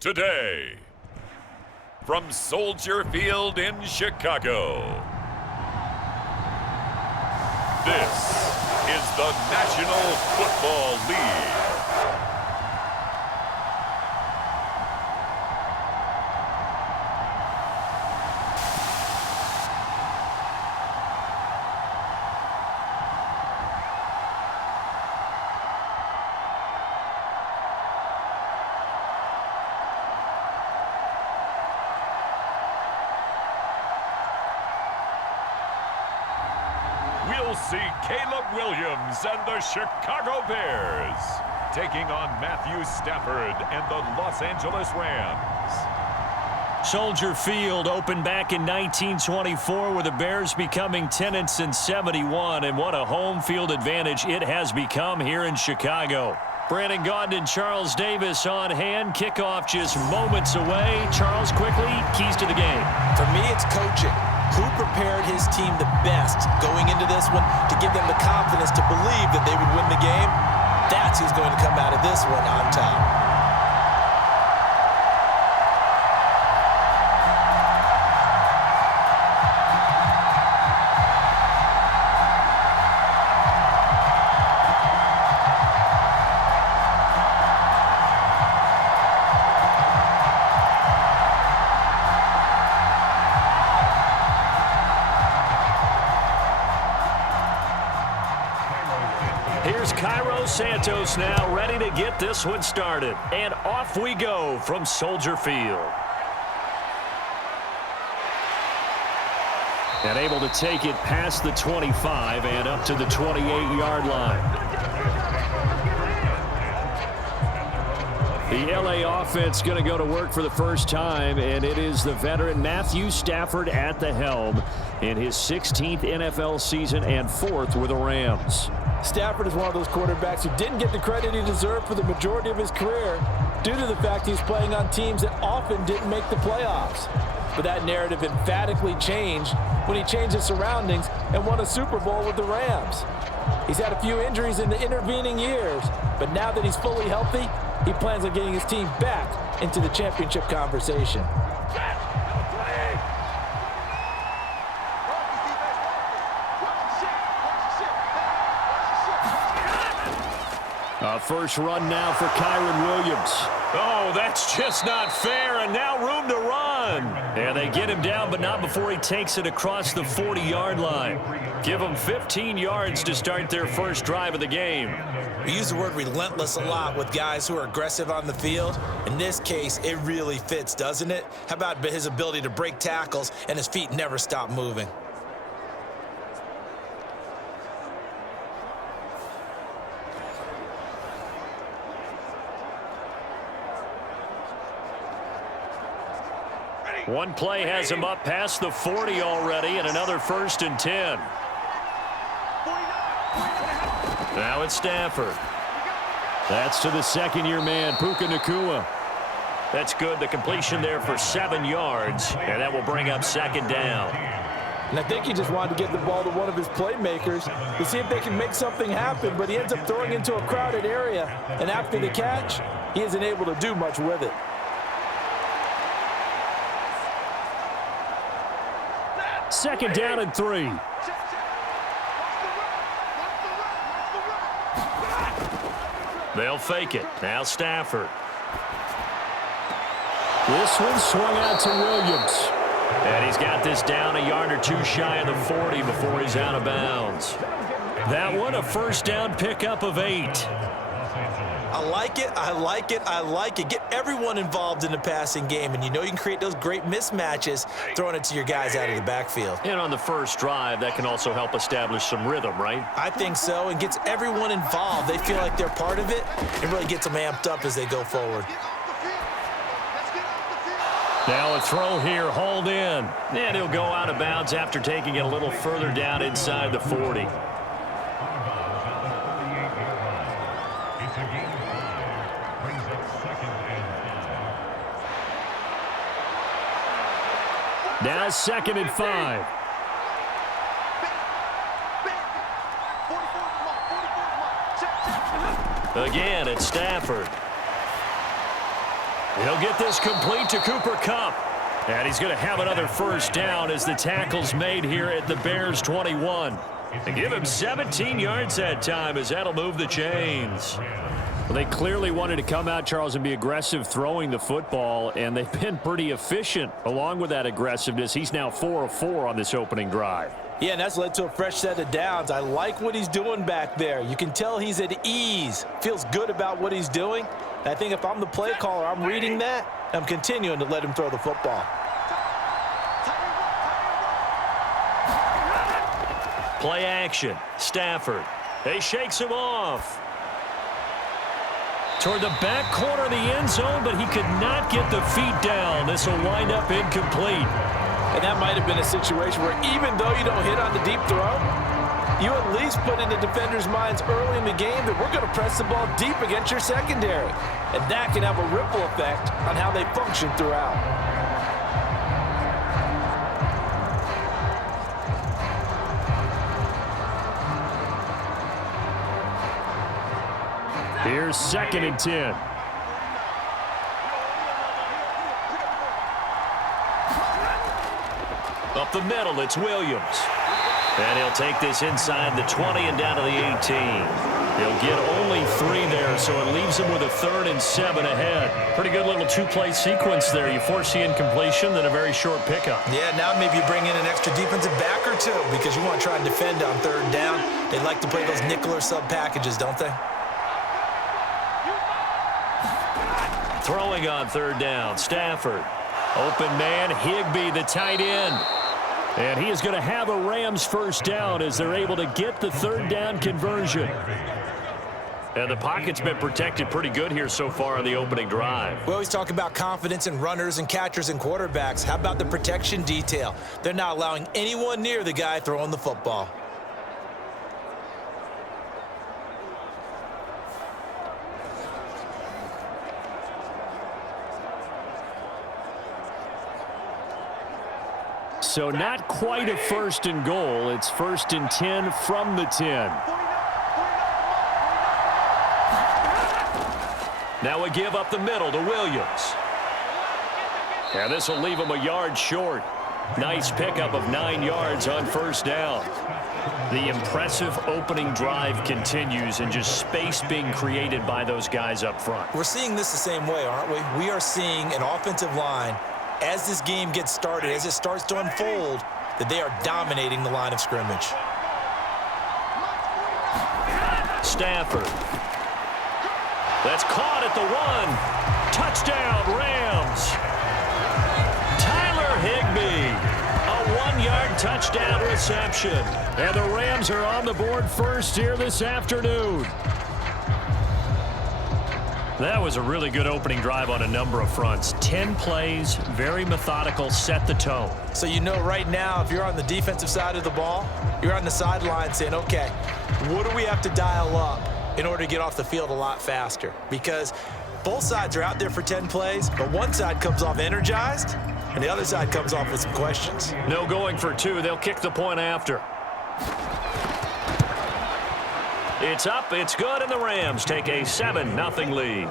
today. From Soldier Field in Chicago, this is the National Football League. We'll see Caleb Williams and the Chicago Bears taking on Matthew Stafford and the Los Angeles Rams. Soldier Field opened back in 1924 with the Bears becoming 10-71, and what a home field advantage it has become here in Chicago. Brandon Gaudin and Charles Davis on hand. Kickoff just moments away. Charles, quickly, keys to the game. For me, it's coaching. Who prepared his team the best going into this one to give them the confidence to believe that they would win the game? That's who's going to come out of this one on top. Here's Cairo Santos now ready to get this one started. And off we go from Soldier Field. And able to take it past the 25 and up to the 28-yard line. The LA offense going to go to work for the first time, and it is the veteran Matthew Stafford at the helm in his 16th NFL season and 4th with the Rams. Stafford is one of those quarterbacks who didn't get the credit he deserved for the majority of his career due to the fact he's playing on teams that often didn't make the playoffs. But that narrative emphatically changed when he changed his surroundings and won a Super Bowl with the Rams. He's had a few injuries in the intervening years, but now that he's fully healthy, he plans on getting his team back into the championship conversation. First run now for Kyron Williams. Oh, that's just not fair, and now room to run. And they get him down, but not before he takes it across the 40-yard line. Give him 15 yards to start their first drive of the game. We use the word relentless a lot with guys who are aggressive on the field. In this case, it really fits, doesn't it? How about his ability to break tackles and his feet never stop moving? One play has him up past the 40 already, and another 1st and 10. Now it's Stafford. That's to the second-year man, Puka Nacua. That's good. The completion there for 7 yards, and that will bring up 2nd down. And I think he just wanted to get the ball to one of his playmakers to see if they can make something happen, but he ends up throwing into a crowded area, and after the catch, he isn't able to do much with it. Second down and 3. They'll fake it. Now Stafford. This one swung out to Williams. And he's got this down a yard or two shy of the 40 before he's out of bounds. That one a first down pickup of 8. I like it, I like it, I like it. Get everyone involved in the passing game, and you know you can create those great mismatches throwing it to your guys out of the backfield. And on the first drive, that can also help establish some rhythm, right? I think so, and gets everyone involved. They feel like they're part of it, and really gets them amped up as they go forward. Now a throw here, hauled in. And he'll go out of bounds after taking it a little further down inside the 40. Now 2nd and 5. Again, it's Stafford. He'll get this complete to Cooper Kupp. And he's going to have another first down as the tackle's made here at the Bears 21. They give him 17 yards that time as that'll move the chains. Well, they clearly wanted to come out, Charles, and be aggressive throwing the football, and they've been pretty efficient along with that aggressiveness. He's now 4 of 4 on this opening drive. Yeah, and that's led to a fresh set of downs. I like what he's doing back there. You can tell he's at ease, feels good about what he's doing. And I think if I'm the play caller, I'm reading that, I'm continuing to let him throw the football. Play action. Stafford. He shakes him off. Toward the back corner of the end zone, but he could not get the feet down. This will wind up incomplete. And that might have been a situation where even though you don't hit on the deep throw, you at least put in the defender's minds early in the game that we're going to press the ball deep against your secondary. And that can have a ripple effect on how they function throughout. Here's 2nd and 10. Up the middle, it's Williams. And he'll take this inside the 20 and down to the 18. He'll get only 3 there, so it leaves him with a 3rd and 7 ahead. Pretty good little two-play sequence there. You force the incompletion, then a very short pickup. Yeah, now maybe you bring in an extra defensive back or two because you want to try and defend on 3rd down. They like to play those nickel or sub packages, don't they? Throwing on 3rd down, Stafford. Open man, Higbee, the tight end. And he is going to have a Rams first down as they're able to get the 3rd down conversion. And the pocket's been protected pretty good here so far on the opening drive. We always talk about confidence in runners and catchers and quarterbacks. How about the protection detail? They're not allowing anyone near the guy throwing the football. So not quite a 1st and goal. It's 1st and 10 from the 10. Now a give up the middle to Williams. And this will leave him a yard short. Nice pickup of 9 yards on 1st down. The impressive opening drive continues and just space being created by those guys up front. We're seeing this the same way, aren't we? We are seeing an offensive line as this game gets started, as it starts to unfold, that they are dominating the line of scrimmage. Stafford. That's caught at the 1. Touchdown, Rams. Tyler Higbee. A 1-yard touchdown reception. And the Rams are on the board first here this afternoon. That was a really good opening drive on a number of fronts. 10 plays, very methodical, set the tone. So you know right now, if you're on the defensive side of the ball, you're on the sideline saying, okay, what do we have to dial up in order to get off the field a lot faster? Because both sides are out there for 10 plays, but one side comes off energized, and the other side comes off with some questions. No going for 2. They'll kick the point after. It's up, it's good, and the Rams take a 7-0 lead.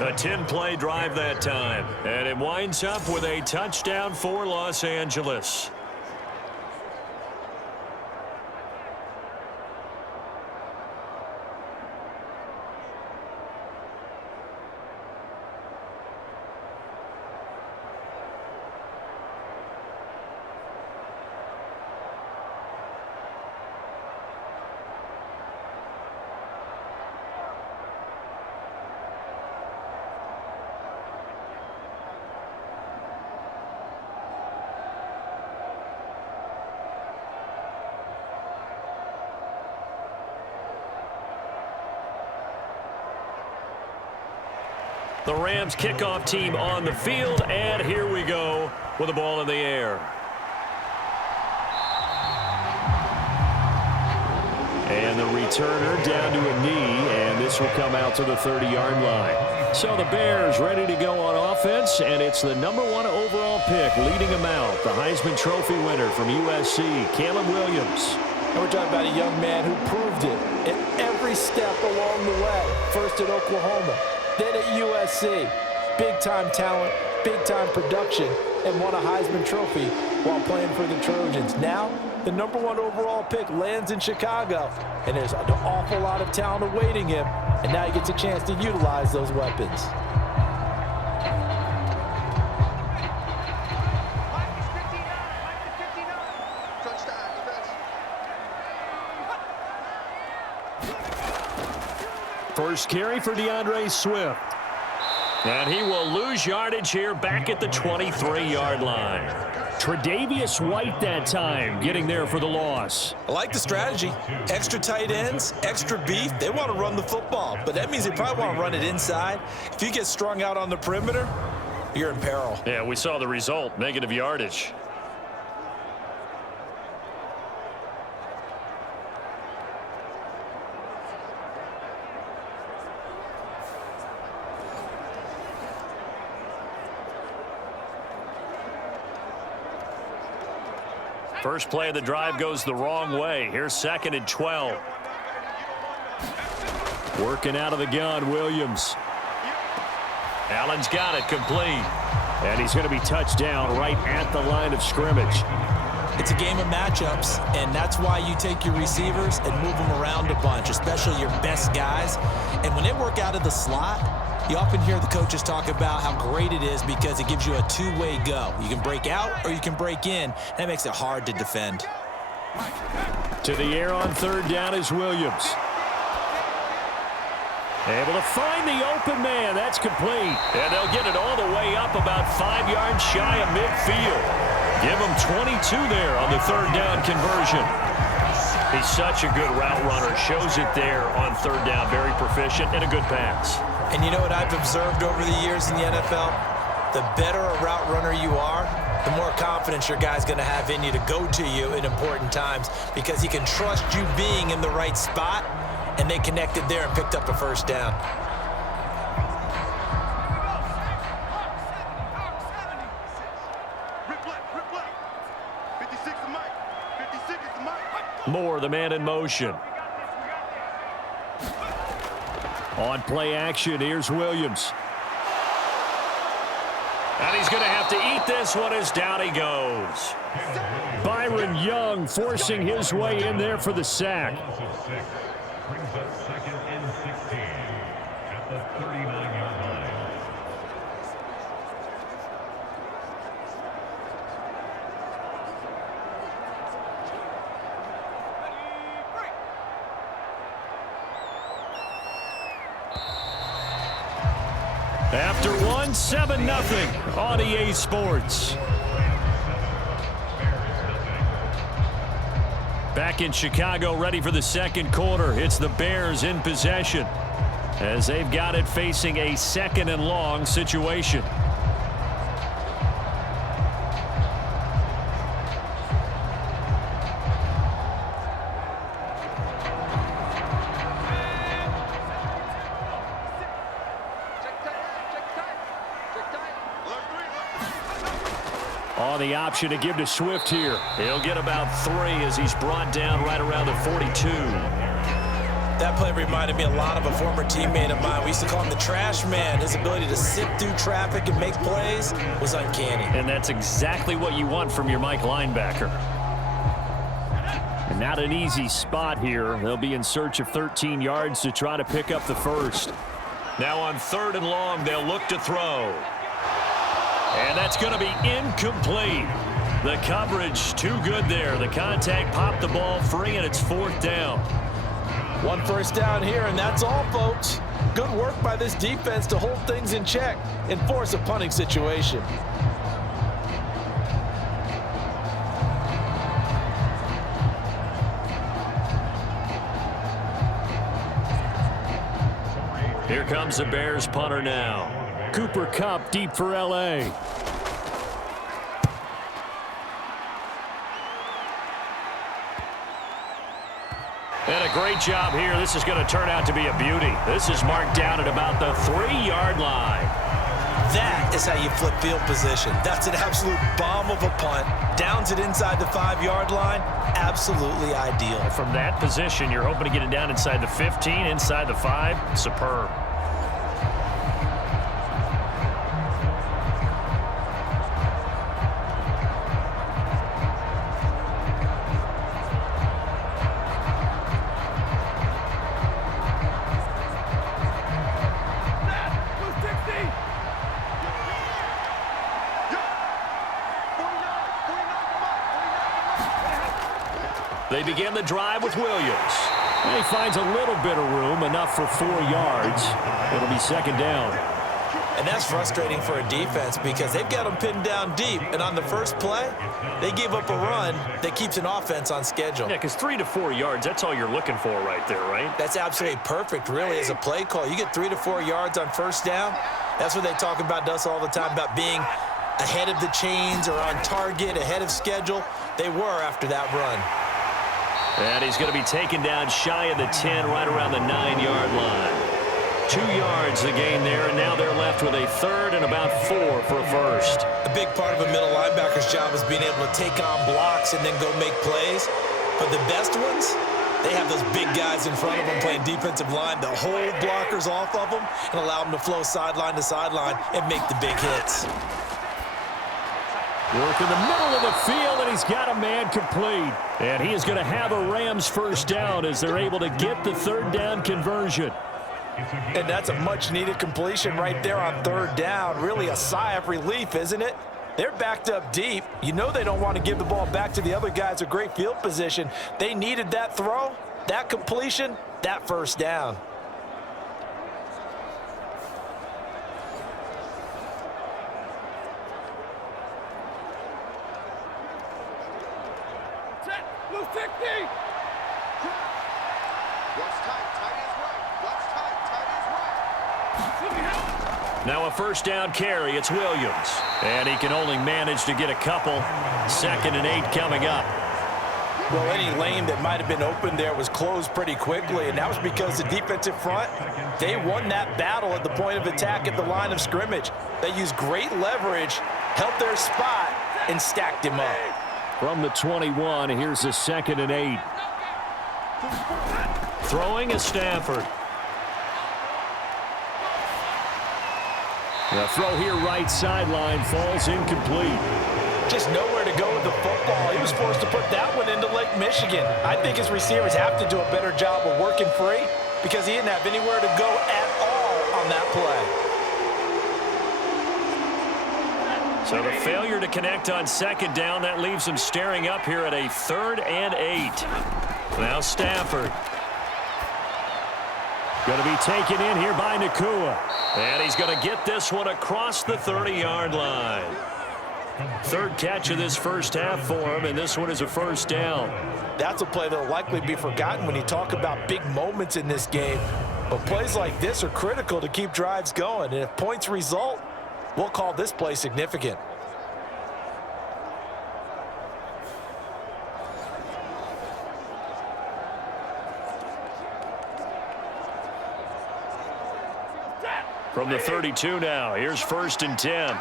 A 10-play drive that time, and it winds up with a touchdown for Los Angeles. The Rams kickoff team on the field, and here we go with the ball in the air. And the returner down to a knee, and this will come out to the 30-yard line. So the Bears ready to go on offense, and it's the #1 overall pick leading them out, the Heisman Trophy winner from USC, Caleb Williams. And we're talking about a young man who proved it at every every step along the way. First at Oklahoma, then at USC. Big-time talent, big-time production, and won a Heisman Trophy while playing for the Trojans. Now, the #1 overall pick lands in Chicago, and there's an awful lot of talent awaiting him, and now he gets a chance to utilize those weapons. First carry for DeAndre Swift. And he will lose yardage here back at the 23-yard line. Tre'Davious White that time getting there for the loss. I like the strategy. Extra tight ends, extra beef. They want to run the football, but that means they probably want to run it inside. If you get strung out on the perimeter, you're in peril. Yeah, we saw the result, negative yardage. First play of the drive goes the wrong way. Here's 2nd and 12. Working out of the gun, Williams. Allen's got it, complete. And he's going to be touched down right at the line of scrimmage. It's a game of matchups, and that's why you take your receivers and move them around a bunch, especially your best guys. And when they work out of the slot, you often hear the coaches talk about how great it is because it gives you a two-way go. You can break out or you can break in. That makes it hard to defend. To the air on 3rd down is Williams. Able to find the open man. That's complete. And they'll get it all the way up about 5 yards shy of midfield. Give him 22 there on the 3rd down conversion. He's such a good route runner. Shows it there on 3rd down. Very proficient and a good pass. And you know what I've observed over the years in the NFL? The better a route runner you are, the more confidence your guy's going to have in you to go to you in important times because he can trust you being in the right spot, and they connected there and picked up a 1st down. Moore, the man in motion. On play action, here's Williams. And he's going to have to eat this one as down he goes. Byron Young forcing his way in there for the sack. Brings us 2nd and 16 at the 39-yard line. After one, 7-0 on EA Sports. Back in Chicago, ready for the 2nd quarter. It's the Bears in possession as they've got it facing a 2nd and long situation. The option to give to Swift here. He'll get about 3 as he's brought down right around the 42. That play reminded me a lot of a former teammate of mine. We used to call him the trash man. His ability to sift through traffic and make plays was uncanny. And that's exactly what you want from your Mike linebacker. And not an easy spot here. They'll be in search of 13 yards to try to pick up the 1st. Now on 3rd and long, they'll look to throw. And that's going to be incomplete. The coverage too good there. The contact popped the ball free, and it's 4th down. 1 1st down here, and that's all, folks. Good work by this defense to hold things in check and force a punting situation. Here comes the Bears punter now. Cooper Kupp deep for L.A. And a great job here. This is going to turn out to be a beauty. This is marked down at about the 3-yard line. That is how you flip field position. That's an absolute bomb of a punt. Downs it inside the 5-yard line. Absolutely ideal. From that position, you're hoping to get it down inside the 15, inside the 5. Superb. They begin the drive with Williams. And he finds a little bit of room, enough for 4 yards. It'll be second down. And that's frustrating for a defense because they've got them pinned down deep. And on the first play, they give up a run that keeps an offense on schedule. Yeah, because 3 to 4 yards, that's all you're looking for right there, right? That's absolutely perfect, really, as a play call. You get 3 to 4 yards on first down. That's what they talk about us all the time, about being ahead of the chains or on target, ahead of schedule. They were after that run. And he's going to be taken down shy of the 10, right around the 9-yard line. 2 yards the gain there, and now they're left with a third and about 4 for a first. A big part of a middle linebacker's job is being able to take on blocks and then go make plays. But the best ones, they have those big guys in front of them playing defensive line to hold blockers off of them and allow them to flow sideline to sideline and make the big hits. Work in the middle of the field, and he's got a man complete. And he is going to have a Rams first down as they're able to get the third down conversion. And that's a much-needed completion right there on third down. Really a sigh of relief, isn't it? They're backed up deep. You know they don't want to give the ball back to the other guys a great field position. They needed that throw, that completion, that first down. Now a first down carry. It's Williams. And he can only manage to get a couple. 2nd and 8 coming up. Well, any lane that might have been open there was closed pretty quickly, and that was because the defensive front, they won that battle at the point of attack at the line of scrimmage. They used great leverage, held their spot, and stacked him up. From the 21, here's a 2nd and 8. Throwing is Stafford. The throw here right sideline falls incomplete. Just nowhere to go with the football. He was forced to put that one into Lake Michigan. I think his receivers have to do a better job of working free because he didn't have anywhere to go at all on that play. So the failure to connect on 2nd down, that leaves him staring up here at a 3rd and 8. Now Stafford. Going to be taken in here by Nacua. And he's going to get this one across the 30-yard line. 3rd catch of this first half for him, and this one is a first down. That's a play that will likely be forgotten when you talk about big moments in this game. But plays like this are critical to keep drives going. And if points result, we'll call this play significant. From the 32 now, here's 1st and 10.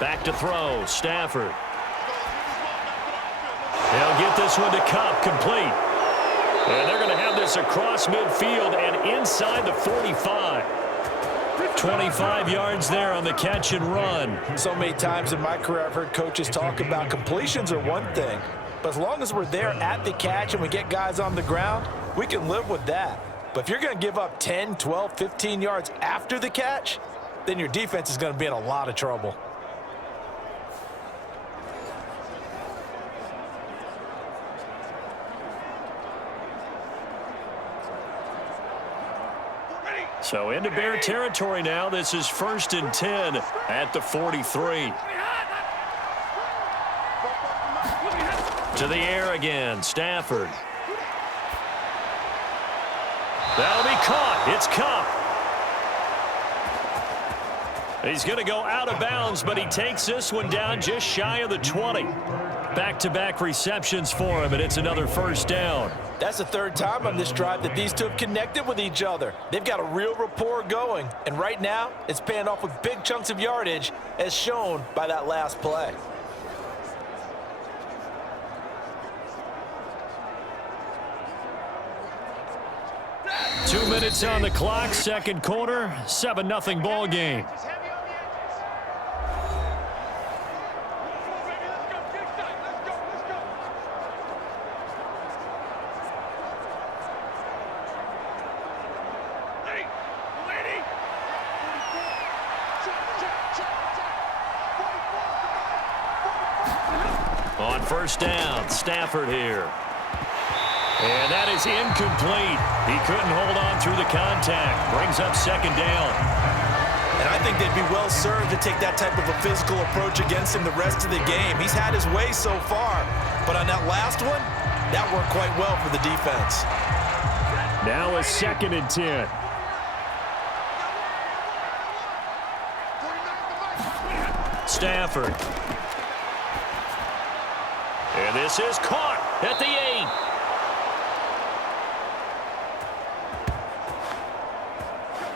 Back to throw, Stafford. They'll get this one to Cup, complete. And they're going to have this across midfield and inside the 45. 25 yards there on the catch and run. So many times in my career I've heard coaches talk about completions are one thing, but as long as we're there at the catch and we get guys on the ground, we can live with that. But if you're going to give up 10, 12, 15 yards after the catch, then your defense is going to be in a lot of trouble. So into Bear territory now. This is 1st and 10 at the 43. To the air again, Stafford. That'll be caught. It's Cup. He's going to go out of bounds, but he takes this one down just shy of the 20. Back-to-back receptions for him, and it's another first down. That's the third time on this drive that these two have connected with each other. They've got a real rapport going, and right now it's paying off with big chunks of yardage as shown by that last play. Two minutes on the clock, second quarter, 7-0 ball game. On first down, Stafford here. And that is incomplete. He couldn't hold on through the contact. Brings up second down. And I think they'd be well served to take that type of a physical approach against him the rest of the game. He's had his way so far, but on that last one, that worked quite well for the defense. Now a 2nd and 10. Stafford. And this is caught at the 8.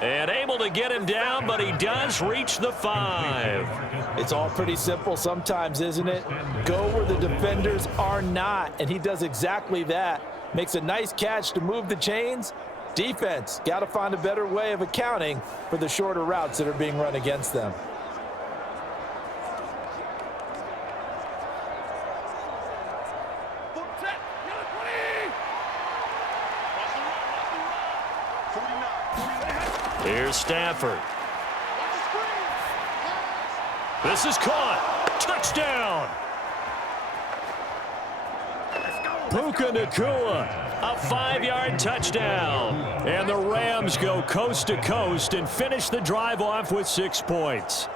And able to get him down, but he does reach the 5. It's all pretty simple sometimes, isn't it? Go where the defenders are not, and he does exactly that. Makes a nice catch to move the chains. Defense, got to find a better way of accounting for the shorter routes that are being run against them. Here's Stafford. This is caught. Touchdown. Puka Nacua, a 5-yard touchdown. And the Rams go coast to coast and finish the drive off with 6 points.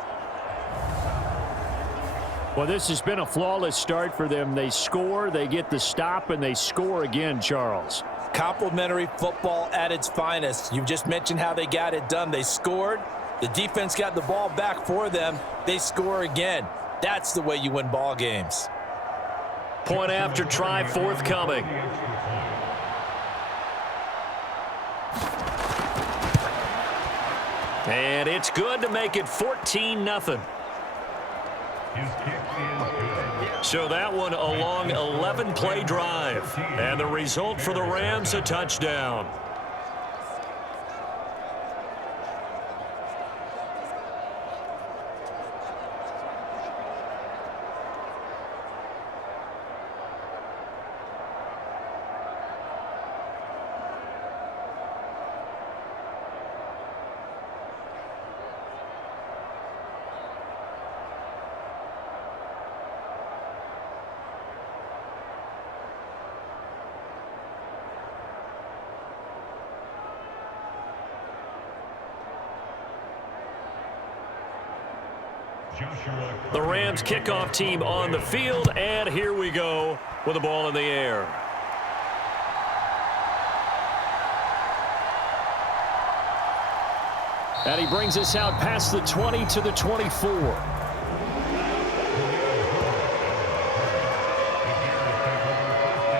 Well, this has been a flawless start for them. They score, they get the stop, and they score again, Charles. Complimentary football at its finest. You've just mentioned how they got it done. They scored. The defense got the ball back for them. They score again. That's the way you win ball games. Point after try forthcoming. And it's good to make it 14-0. So that one a long 11-play drive. And the result for the Rams, a touchdown. The Rams kickoff team on the field, and here we go with the ball in the air. And he brings us out past the 20 to the 24.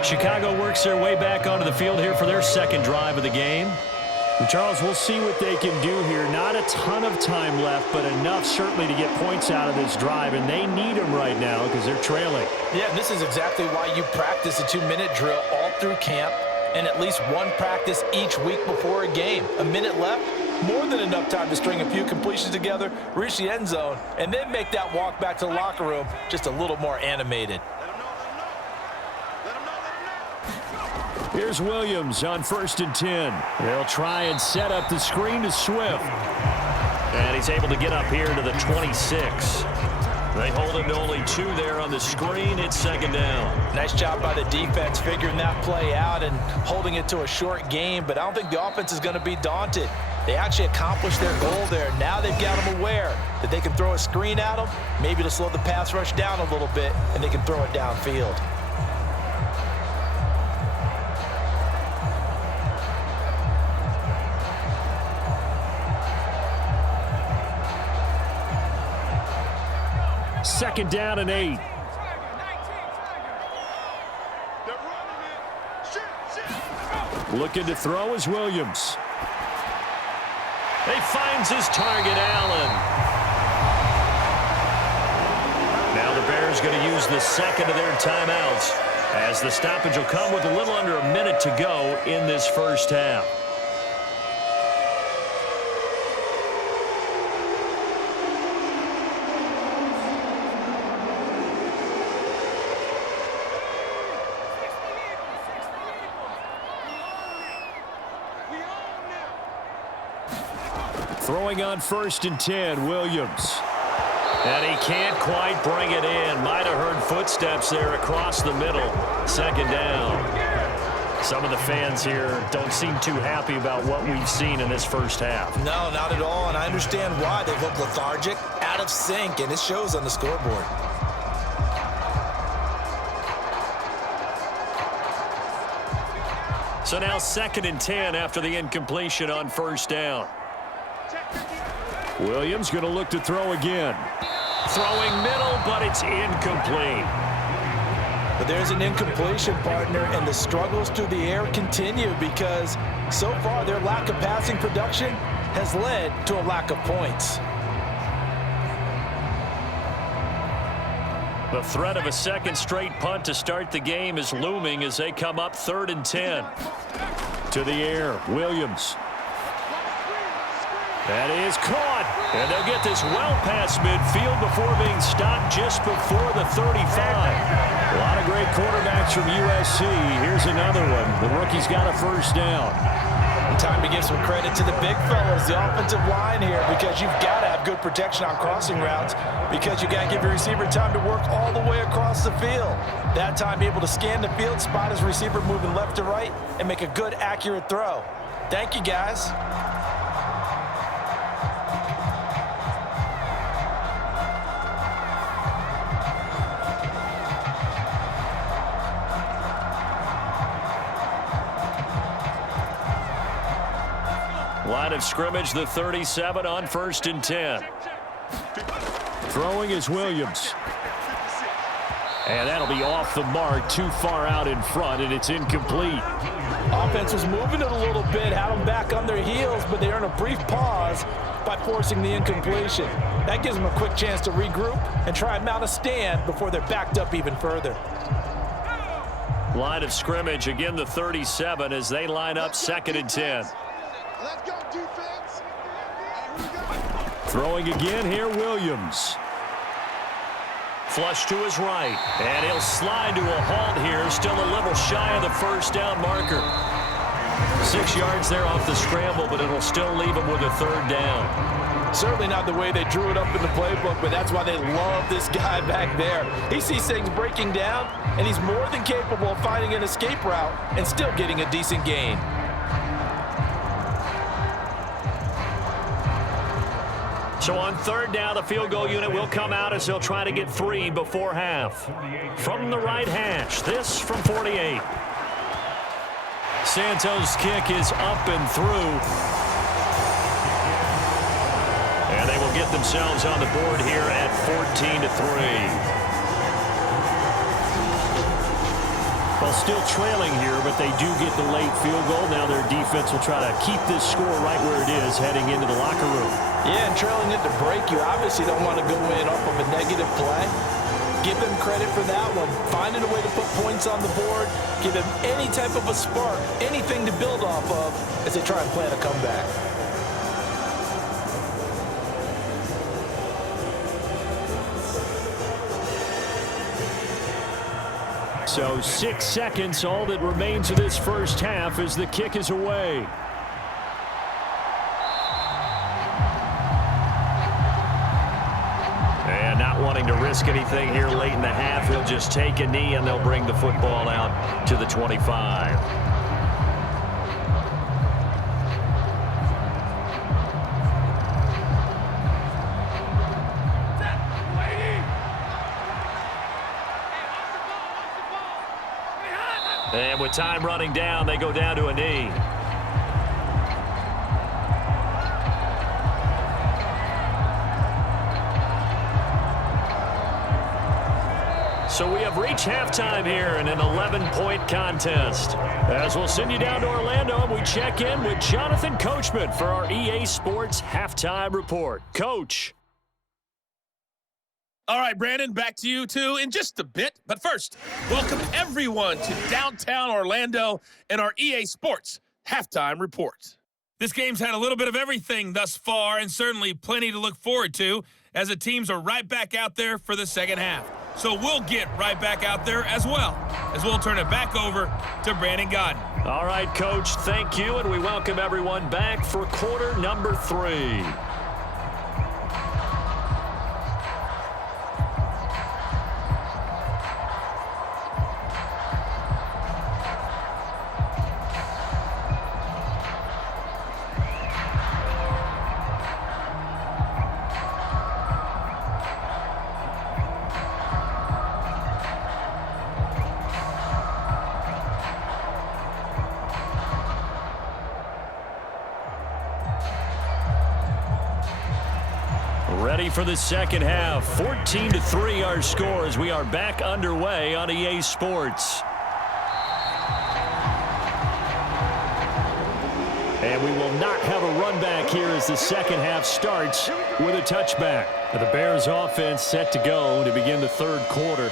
Chicago works their way back onto the field here for their second drive of the game. And Charles, we'll see what they can do here. Not a ton of time left, but enough certainly to get points out of this drive, and they need them right now because they're trailing. Yeah, and this is exactly why you practice a 2-minute drill all through camp and at least one practice each week before a game. A minute left, more than enough time to string a few completions together, reach the end zone, and then make that walk back to the locker room just a little more animated. Here's Williams on 1st and 10. They'll try and set up the screen to Swift. And he's able to get up here to the 26. They hold him to only 2 there on the screen. It's second down. Nice job by the defense figuring that play out and holding it to a short game, but I don't think the offense is going to be daunted. They actually accomplished their goal there. Now they've got them aware that they can throw a screen at them, maybe to slow the pass rush down a little bit, and they can throw it downfield. Second down and 8. Looking to throw is Williams. He finds his target, Allen. Now the Bears going to use the second of their timeouts, as the stoppage will come with a little under a minute to go in this first half. Throwing on 1st and 10, Williams. And he can't quite bring it in. Might have heard footsteps there across the middle. 2nd down. Some of the fans here don't seem too happy about what we've seen in this first half. No, not at all, and I understand why. They look lethargic, out of sync, and it shows on the scoreboard. So now 2nd and 10 after the incompletion on 1st down. Williams going to look to throw again. Throwing middle, but it's incomplete. But there's an incompletion, partner, and the struggles through the air continue because so far their lack of passing production has led to a lack of points. The threat of a second straight punt to start the game is looming as they come up 3rd and 10. To the air, Williams. That is caught, and they'll get this well past midfield before being stopped just before the 35. A lot of great quarterbacks from USC. Here's another one. The rookie's got a 1st down. Time to give some credit to the big fellas, the offensive line here, because you've got to have good protection on crossing routes because you got to give your receiver time to work all the way across the field. That time, be able to scan the field, spot his receiver moving left to right, and make a good, accurate throw. Thank you, guys. Line of scrimmage, the 37 on 1st and 10. Throwing is Williams. And that'll be off the mark, too far out in front, and it's incomplete. Offense was moving it a little bit, had them back on their heels, but they earn a brief pause by forcing the incompletion. That gives them a quick chance to regroup and try and mount a stand before they're backed up even further. Line of scrimmage, again the 37 as they line up 2nd and 10. Let's go, defense. Throwing again here, Williams. Flush to his right, and he'll slide to a halt here, still a little shy of the 1st down marker. 6 yards there off the scramble, but it'll still leave him with a 3rd down. Certainly not the way they drew it up in the playbook, but that's why they love this guy back there. He sees things breaking down, and he's more than capable of finding an escape route and still getting a decent gain. So on 3rd down, the field goal unit will come out as they'll try to get 3 before half. From the right hash, this from 48. Santos' kick is up and through. And they will get themselves on the board here at 14-3. Well, still trailing here, but they do get the late field goal. Now their defense will try to keep this score right where it is heading into the locker room. Yeah, and trailing it to break, you obviously don't want to go in off of a negative play. Give them credit for that one. Finding a way to put points on the board, give them any type of a spark, anything to build off of as they try and plan a comeback. So 6 seconds, all that remains of this first half as the kick is away. And not wanting to risk anything here late in the half, he'll just take a knee and they'll bring the football out to the 25. And with time running down, they go down to a knee. So we have reached halftime here in an 11-point contest. As we'll send you down to Orlando, we check in with Jonathan Coachman for our EA Sports Halftime Report. Coach. All right, Brandon, back to you, too, in just a bit. But first, welcome everyone to downtown Orlando and our EA Sports Halftime Report. This game's had a little bit of everything thus far, and certainly plenty to look forward to, as the teams are right back out there for the second half. So we'll get right back out there as well, as we'll turn it back over to Brandon Godden. All right, Coach, thank you, and we welcome everyone back for quarter number 3. Ready for the second half. 14-3 our score as we are back underway on EA Sports. And we will not have a run back here as the second half starts with a touchback. The Bears offense set to go to begin the third quarter.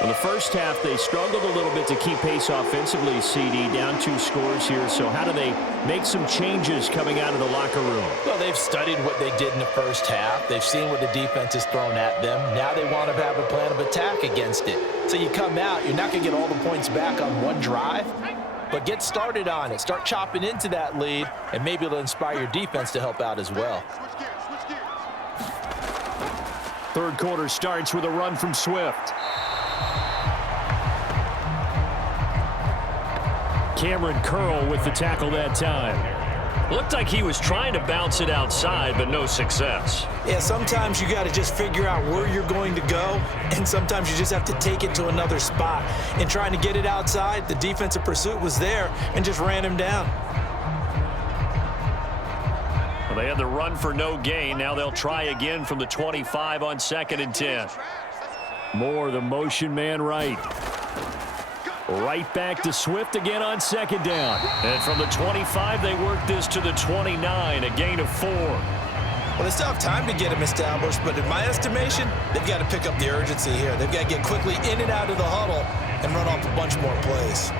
In the first half, they struggled a little bit to keep pace offensively, CD, down 2 scores here. So how do they make some changes coming out of the locker room? Well, they've studied what they did in the first half. They've seen what the defense has thrown at them. Now they want to have a plan of attack against it. So you come out, you're not going to get all the points back on one drive, but get started on it. Start chopping into that lead, and maybe it'll inspire your defense to help out as well. Third quarter starts with a run from Swift. Cameron Curl with the tackle that time. Looked like he was trying to bounce it outside, but no success. Yeah, sometimes you got to just figure out where you're going to go, and sometimes you just have to take it to another spot. In trying to get it outside, the defensive pursuit was there and just ran him down. Well, they had the run for no gain. Now they'll try again from the 25 on 2nd and 10. Moore, the motion man right. Right back to Swift again on 2nd down. And from the 25, they work this to the 29, a gain of 4. Well, they still have time to get him established, but in my estimation, they've got to pick up the urgency here. They've got to get quickly in and out of the huddle and run off a bunch more plays.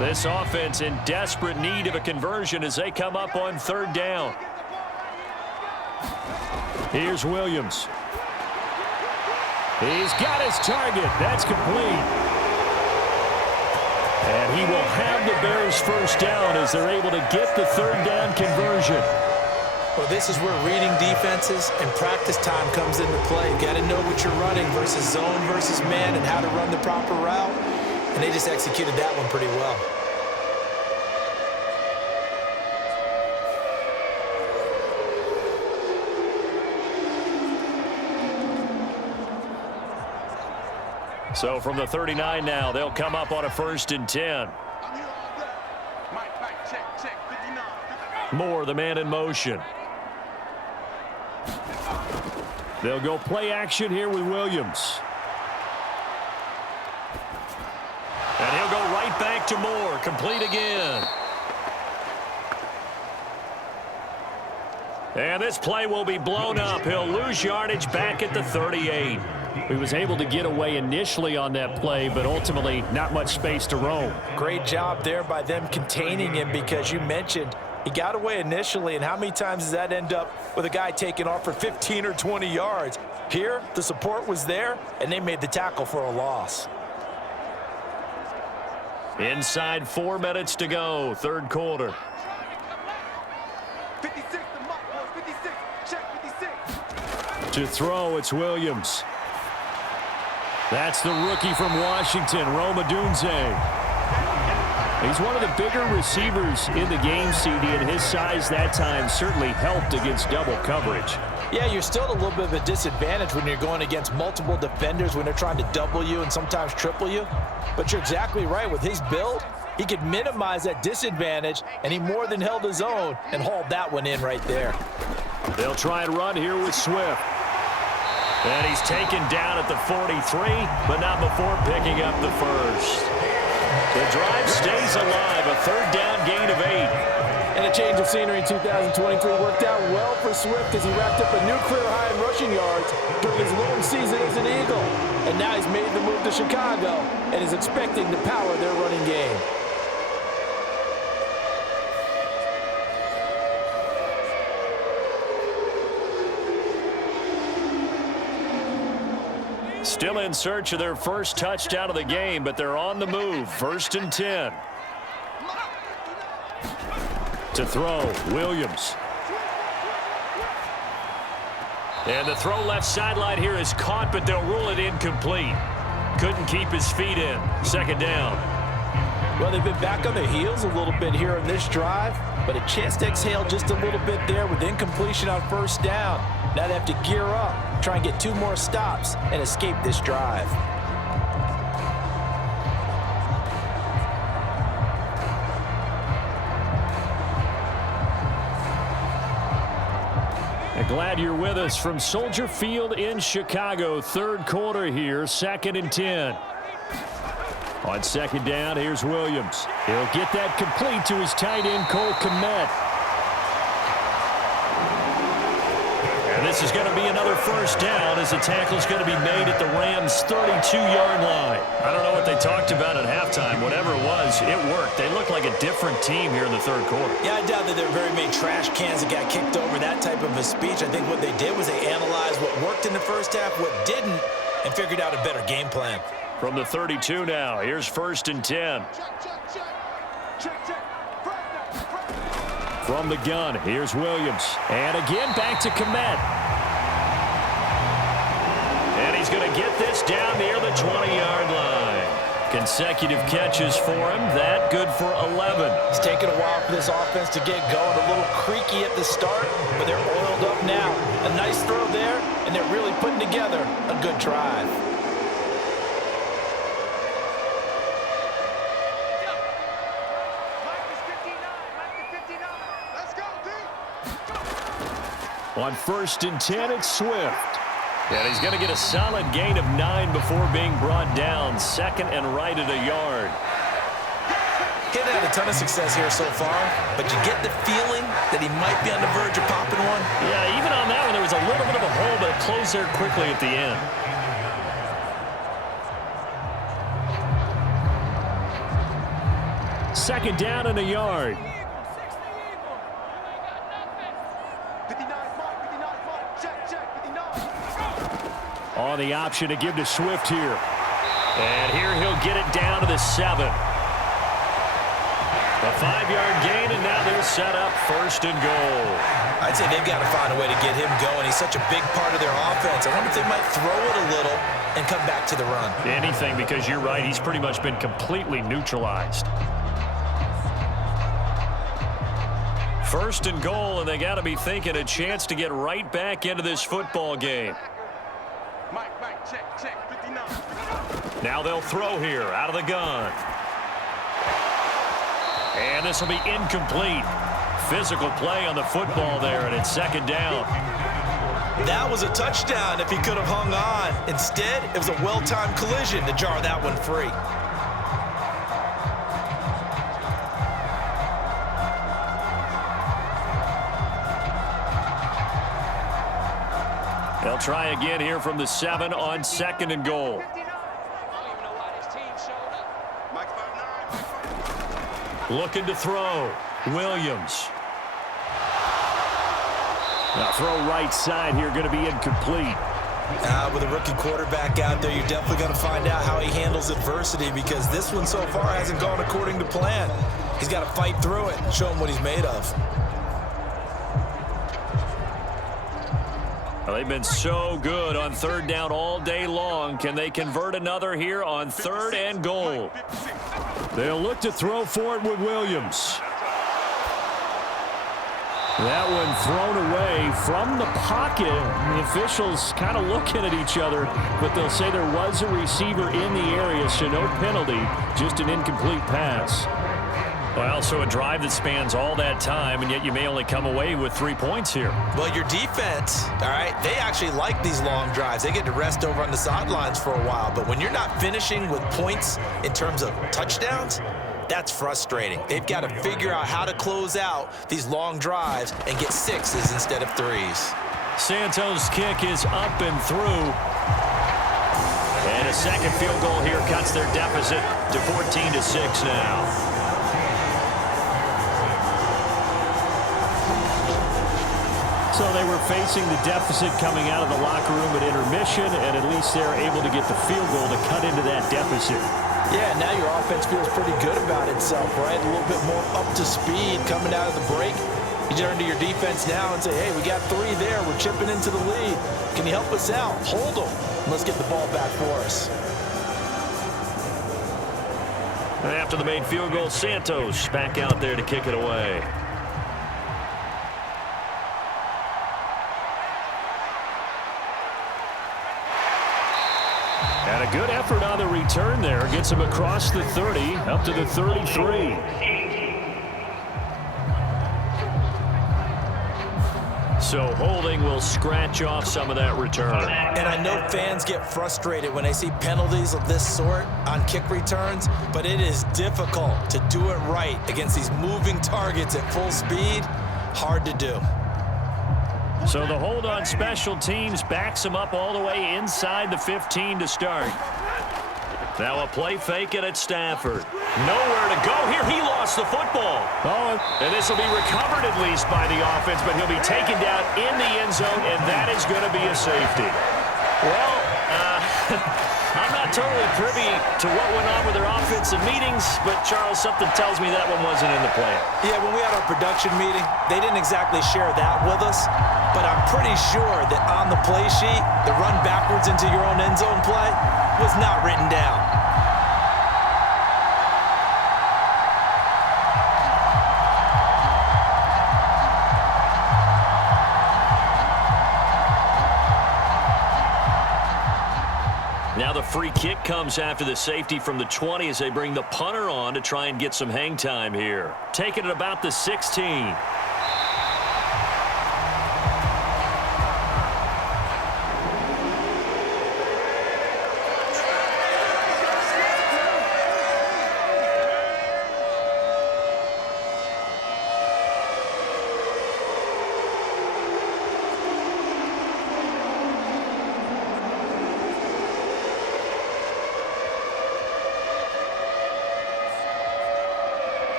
This offense in desperate need of a conversion as they come up on 3rd down. Here's Williams. He's got his target. That's complete. And he will have the Bears first down as they're able to get the 3rd down conversion. Well, this is where reading defenses and practice time comes into play. You've got to know what you're running versus zone versus man and how to run the proper route. And they just executed that one pretty well. So from the 39 now, they'll come up on a 1st and 10. Moore, the man in motion. They'll go play action here with Williams. And he'll go right back to Moore, complete again. And this play will be blown up. He'll lose yardage back at the 38. He was able to get away initially on that play, but ultimately not much space to roam. Great job there by them containing him, because you mentioned he got away initially, and how many times does that end up with a guy taking off for 15 or 20 yards? Here, the support was there, and they made the tackle for a loss. Inside 4 minutes to go, 3rd quarter. 56, the mark, boys, 56, check 56. To throw, it's Williams. That's the rookie from Washington, Odunze. He's one of the bigger receivers in the game, CD, and his size that time certainly helped against double coverage. Yeah, you're still at a little bit of a disadvantage when you're going against multiple defenders when they're trying to double you and sometimes triple you. But you're exactly right. With his build, he could minimize that disadvantage, and he more than held his own and hauled that one in right there. They'll try and run here with Swift. And he's taken down at the 43, but not before picking up the first. The drive stays alive, a third down gain of 8. And a change of scenery in 2023 worked out well for Swift as he racked up a new career high in rushing yards during his lone season as an Eagle. And now he's made the move to Chicago and is expecting to power their running game. Still in search of their first touchdown of the game, but they're on the move. 1st and 10. To throw, Williams. And the throw left sideline here is caught, but they'll rule it incomplete. Couldn't keep his feet in. 2nd down. Well, they've been back on their heels a little bit here in this drive, but a chance to exhale just a little bit there with incompletion on 1st down. Now they have to gear up, try and get 2 more stops, and escape this drive. Glad you're with us from Soldier Field in Chicago. 3rd quarter here, 2nd and 10. On 2nd down, here's Williams. He'll get that complete to his tight end, Cole Kmet. And this is going to be another 1st down as the tackle's going to be made at the Rams' 32-yard line. I don't know what they talked about at halftime. Whatever it was, it worked. They look like a different team here in the 3rd quarter. Yeah, I doubt that there were very many trash cans that got kicked over, that type of a speech. I think what they did was they analyzed what worked in the 1st half, what didn't, and figured out a better game plan. From the 32 now, here's 1st and 10. From the gun, here's Williams. And again, back to Kmet. And he's going to get this down near the 20-yard line. Consecutive catches for him. That good for 11. It's taken a while for this offense to get going. A little creaky at the start, but they're oiled up now. A nice throw there, and they're really putting together a good drive. On 1st and 10, it's Swift. And he's going to get a solid gain of 9 before being brought down. 2nd and right at a yard. He's had a ton of success here so far, but you get the feeling that he might be on the verge of popping one. Yeah, even on that one, there was a little bit of a hole, but it closed there quickly at the end. Second down and a yard. On the option to give to Swift here. And here he'll get it down to the 7. A 5-yard gain, and now they're set up 1st and goal. I'd say they've got to find a way to get him going. He's such a big part of their offense. I wonder if they might throw it a little and come back to the run. Anything, because you're right. He's pretty much been completely neutralized. 1st and goal, and they got to be thinking a chance to get right back into this football game. Check, 59. Now they'll throw here out of the gun. And this will be incomplete. Physical play on the football there, and it's 2nd down. That was a touchdown if he could have hung on. Instead, it was a well-timed collision to jar that one free. They'll try again here from the 7 on 2nd and goal. Looking to throw. Williams. Now throw right side here, going to be incomplete. With a rookie quarterback out there, you're definitely going to find out how he handles adversity, because this one so far hasn't gone according to plan. He's got to fight through it and show him what he's made of. Well, they've been so good on 3rd down all day long. Can they convert another here on 3rd and goal? They'll look to throw for it with Williams. That one thrown away from the pocket. The officials kind of looking at each other, but they'll say there was a receiver in the area, so no penalty, just an incomplete pass. Well, so a drive that spans all that time, and yet you may only come away with 3 points here. Well, your defense, all right, they actually like these long drives. They get to rest over on the sidelines for a while. But when you're not finishing with points in terms of touchdowns, that's frustrating. They've got to figure out how to close out these long drives and get 6s instead of 3s. Santos' kick is up and through. And a second field goal here cuts their deficit to 14-6 now. So they were facing the deficit coming out of the locker room at intermission, and at least they're able to get the field goal to cut into that deficit. Yeah, now your offense feels pretty good about itself, right? A little bit more up to speed coming out of the break. You turn to your defense now and say, hey, we got 3 there. We're chipping into the lead. Can you help us out? Hold them. Let's get the ball back for us. And after the main field goal, Santos back out there to kick it away. And a good effort on the return there. Gets him across the 30, up to the 33. So holding will scratch off some of that return. And I know fans get frustrated when they see penalties of this sort on kick returns, but it is difficult to do it right against these moving targets at full speed. Hard to do. So the hold on special teams backs him up all the way inside the 15 to start. Now a play fake it at Stafford. Nowhere to go here. He lost the football. Oh, and this will be recovered at least by the offense, but he'll be taken down in the end zone, and that is going to be a safety. Well, I'm not totally privy to what went on with their offensive meetings, but, Charles, something tells me that one wasn't in the plan. Yeah, when we had our production meeting, they didn't exactly share that with us, but I'm pretty sure that on the play sheet, the run backwards into your own end zone play was not written down. Now the free kick comes after the safety from the 20 as they bring the punter on to try and get some hang time here. Taking it about the 16.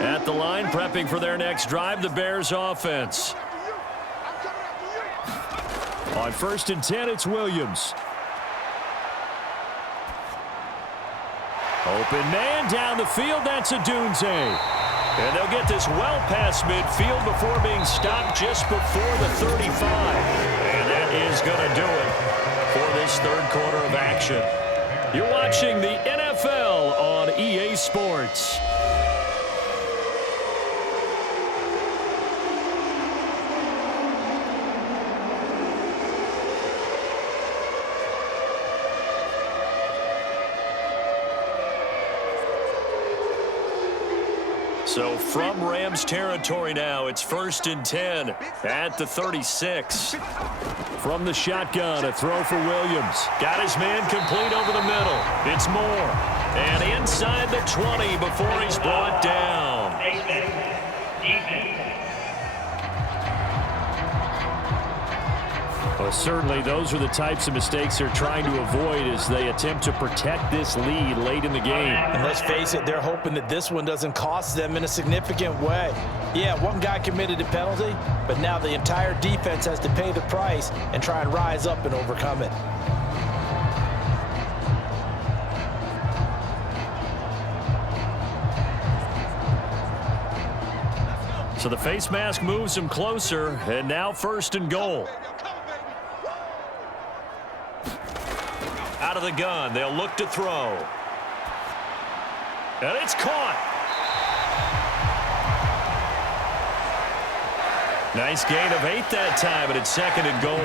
At the line, prepping for their next drive, the Bears offense. On 1st and 10, it's Williams. Open man down the field, that's Odunze. And they'll get this well past midfield before being stopped just before the 35. And that is going to do it for this third quarter of action. You're watching the NFL on EA Sports. So from Rams territory now, it's 1st and 10 at the 36. From the shotgun, a throw for Williams. Got his man complete over the middle. It's Moore. And inside the 20 before he's brought down. Well, certainly those are the types of mistakes they're trying to avoid as they attempt to protect this lead late in the game. And let's face it, they're hoping that this one doesn't cost them in a significant way. Yeah, one guy committed a penalty, but now the entire defense has to pay the price and try and rise up and overcome it. So the face mask moves him closer, and now 1st and goal. Out of the gun, they'll look to throw. And it's caught. Nice gain of 8 that time, and it's 2nd and goal.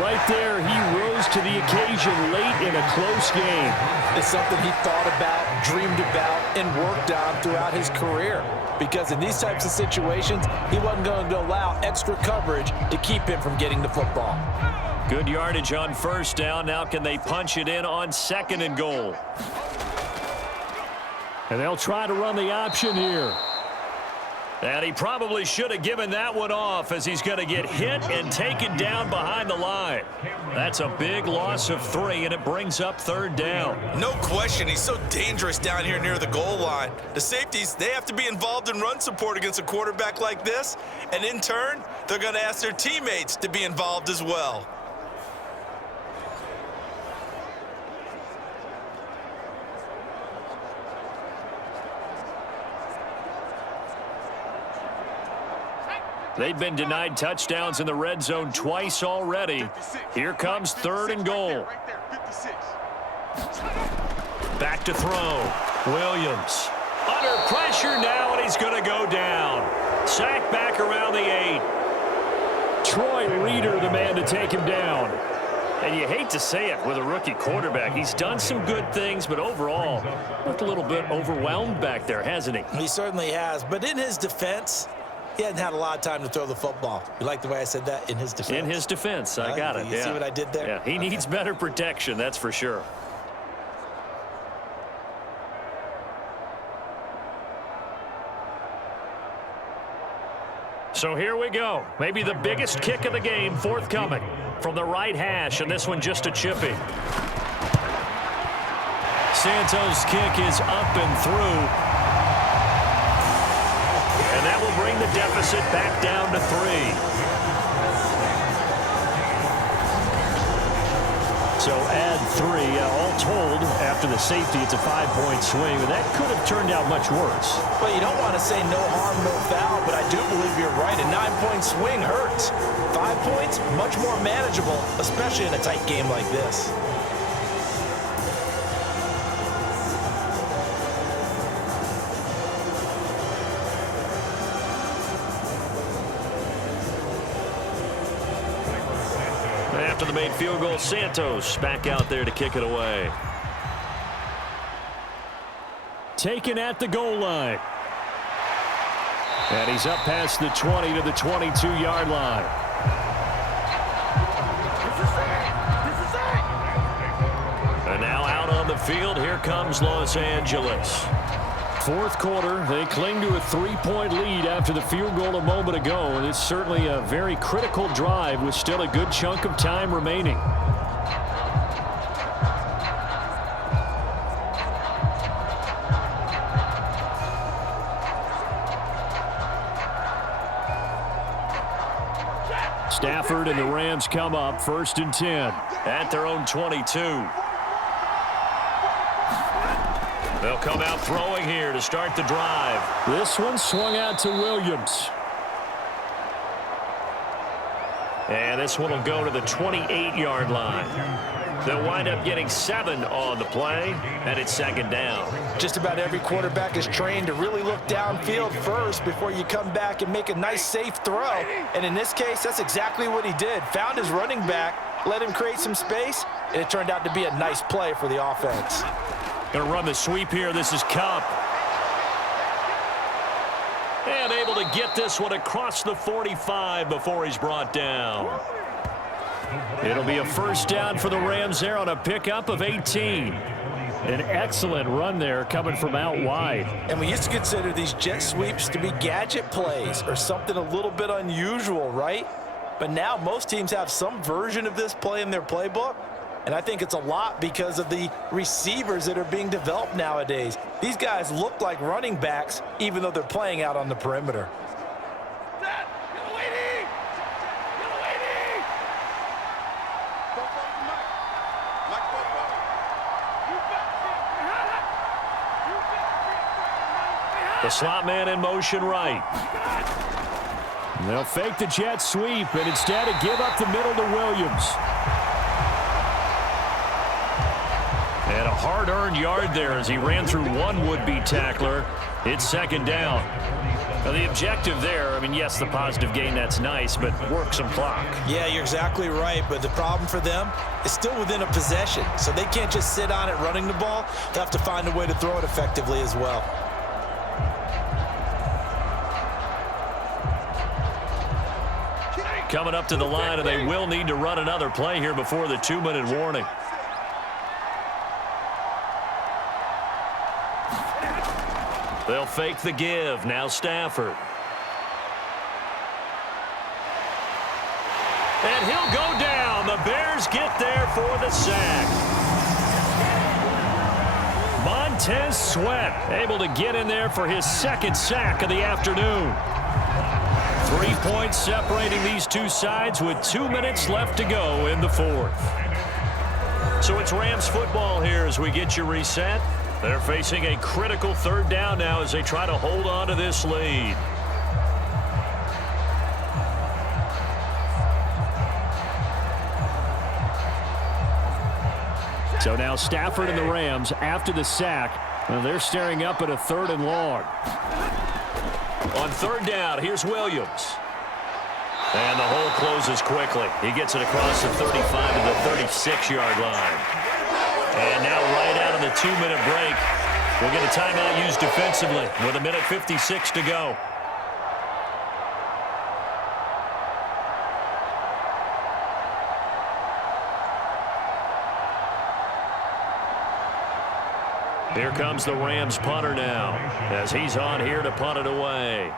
Right there, he rose to the occasion late in a close game. It's something he thought about, dreamed about, and worked on throughout his career. Because in these types of situations, he wasn't going to allow extra coverage to keep him from getting the football. Good yardage on 1st down. Now can they punch it in on 2nd and goal? And they'll try to run the option here. And he probably should have given that one off, as he's going to get hit and taken down behind the line. That's a big loss of 3, and it brings up 3rd down. No question, he's so dangerous down here near the goal line. The safeties, they have to be involved in run support against a quarterback like this, and in turn, they're going to ask their teammates to be involved as well. They've been denied touchdowns in the red zone twice already. Here comes 3rd and goal. Back to throw. Williams under pressure now, and he's going to go down. Sacked back around the 8. Troy Reeder, the man to take him down. And you hate to say it with a rookie quarterback. He's done some good things, but overall, looked a little bit overwhelmed back there, hasn't he? He certainly has, but in his defense, he hasn't had a lot of time to throw the football. You like the way I said that? In his defense? In his defense. I got it. You see what I did there? Yeah, he needs better protection, that's for sure. So here we go. Maybe the biggest kick of the game forthcoming from the right hash, and this one just a chippy. Santos' kick is up and through. And that will bring the deficit back down to 3. So add 3. All told, after the safety, it's a 5-point swing. And that could have turned out much worse. Well, you don't want to say no harm, no foul, but I do believe you're right. A 9-point swing hurts. 5 points, much more manageable, especially in a tight game like this. After the made field goal, Santos back out there to kick it away. Taken at the goal line. And he's up past the 20 to the 22-yard line. And now out on the field, here comes Los Angeles. 4th quarter, they cling to a 3-point lead after the field goal a moment ago, and it's certainly a very critical drive with still a good chunk of time remaining. Stafford and the Rams come up 1st and 10 at their own 22. They'll come out throwing here to start the drive. This one swung out to Williams. And this one will go to the 28-yard line. They'll wind up getting 7 on the play, and it's 2nd down. Just about every quarterback is trained to really look downfield first before you come back and make a nice, safe throw. And in this case, that's exactly what he did. Found his running back, let him create some space, and it turned out to be a nice play for the offense. Going to run the sweep here. This is Cup. And able to get this one across the 45 before he's brought down. It'll be a 1st down for the Rams there on a pickup of 18. An excellent run there coming from out wide. And we used to consider these jet sweeps to be gadget plays or something a little bit unusual, right? But now most teams have some version of this play in their playbook. And I think it's a lot because of the receivers that are being developed nowadays. These guys look like running backs, even though they're playing out on the perimeter. The slot man in motion right. They'll fake the jet sweep and instead give up the middle to Williams. And a hard-earned yard there as he ran through one would-be tackler. It's second down. Now, the objective there, I mean, yes, the positive gain, that's nice, but work some clock. Yeah, you're exactly right, but the problem for them is still within a possession, so they can't just sit on it running the ball. They'll have to find a way to throw it effectively as well. Coming up to the line, and they will need to run another play here before the 2-minute warning. They'll fake the give. Now Stafford. And he'll go down. The Bears get there for the sack. Montez Sweat able to get in there for his second sack of the afternoon. 3 points separating these two sides with 2 minutes left to go in the fourth. So it's Rams football here as we get you reset. They're facing a critical third down now as they try to hold on to this lead. So now Stafford and the Rams after the sack. Well, they're staring up at a 3rd and long. On 3rd down, here's Williams. And the hole closes quickly. He gets it across the 35 to the 36-yard line. And now right out of the 2-minute break, we'll get a timeout used defensively with 1:56 to go. Here comes the Rams punter now as he's on here to punt it away.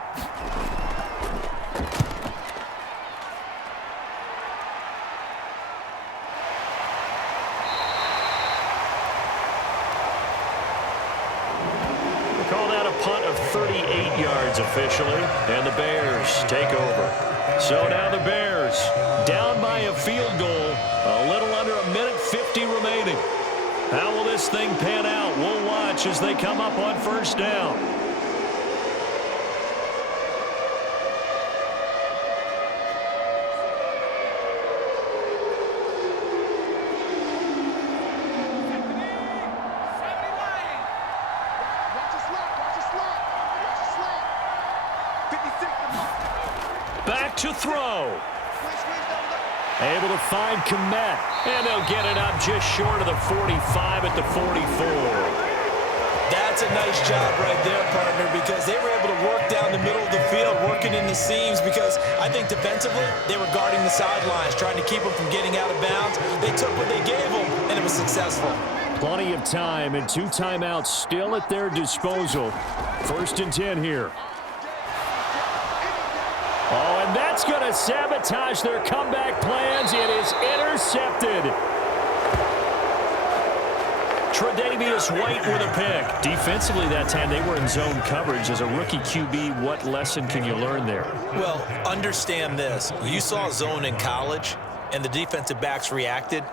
Punt of 38 yards officially, and the Bears take over. So now the Bears down by a field goal, a little under 1:50 remaining. How will this thing pan out? We'll watch as they come up on 1st down. Back to throw. Able to find Keenan, and they'll get it up just short of the 45 at the 44. That's a nice job right there, partner, because they were able to work down the middle of the field, working in the seams, because I think defensively they were guarding the sidelines, trying to keep them from getting out of bounds. They took what they gave them, and it was successful. Plenty of time and 2 timeouts still at their disposal. 1st and 10 here. Oh, and that's going to sabotage their comeback plans. It is intercepted. Tre'Davious White with a pick. Defensively that time, they were in zone coverage. As a rookie QB, what lesson can you learn there? Well, understand this. You saw zone in college, and the defensive backs reacted,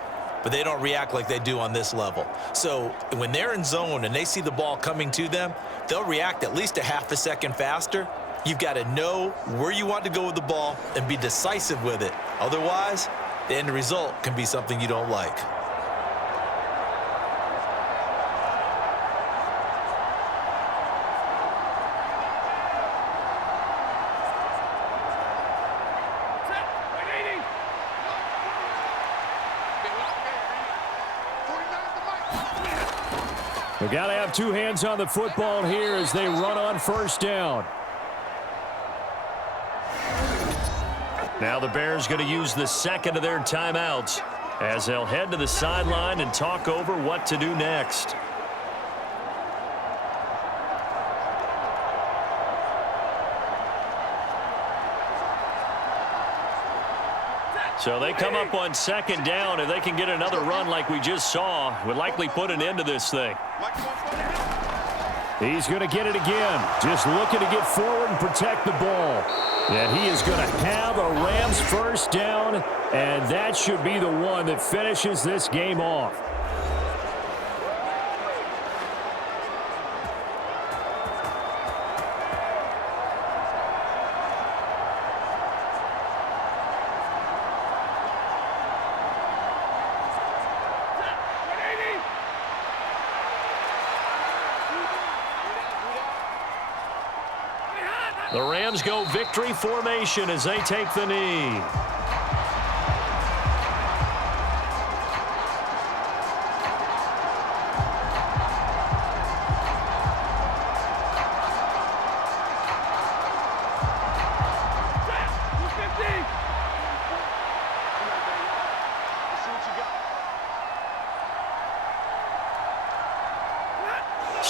but they don't react like they do on this level. So when they're in zone and they see the ball coming to them, they'll react at least a half a second faster. You've got to know where you want to go with the ball and be decisive with it. Otherwise, the end result can be something you don't like. We've got to have 2 hands on the football here as they run on 1st down. Now the Bears going to use the second of their timeouts as they'll head to the sideline and talk over what to do next. So they come up on 2nd down. If they can get another run like we just saw, would likely put an end to this thing. He's going to get it again. Just looking to get forward and protect the ball. And he is going to have a Rams 1st down, and that should be the one that finishes this game off. The Rams go victory formation as they take the knee.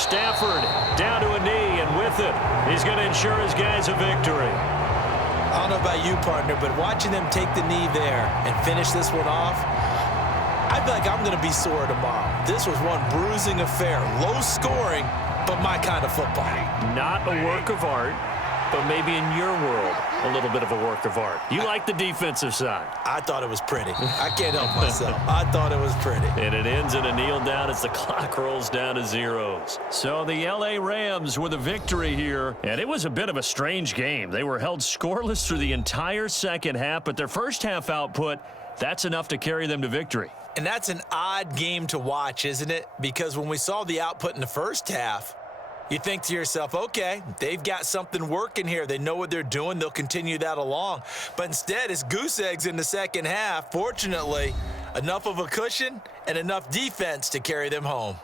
Stafford down to a knee, and with it, he's going to ensure his guys a victory. I don't know about you, partner, but watching them take the knee there and finish this one off, I feel like I'm going to be sore tomorrow. This was one bruising affair. Low scoring, but my kind of football. Not a work of art, but maybe in your world, a little bit of a work of art. You like the defensive side. I thought it was pretty. I can't help myself. I thought it was pretty. And it ends in a kneel down as the clock rolls down to zeros. So the L.A. Rams with a victory here. And it was a bit of a strange game. They were held scoreless through the entire second half, but their first half output, that's enough to carry them to victory. And that's an odd game to watch, isn't it? Because when we saw the output in the first half, you think to yourself, okay, they've got something working here. They know what they're doing. They'll continue that along. But instead, it's goose eggs in the second half. Fortunately, enough of a cushion and enough defense to carry them home.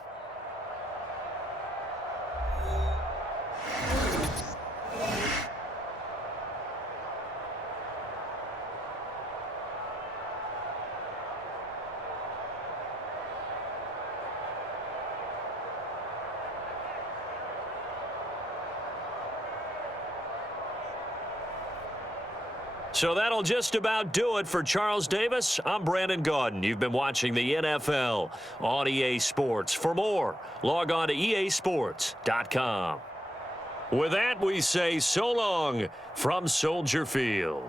So that'll just about do it for Charles Davis. I'm Brandon Gaudin. You've been watching the NFL on EA Sports. For more, log on to easports.com. With that, we say so long from Soldier Field.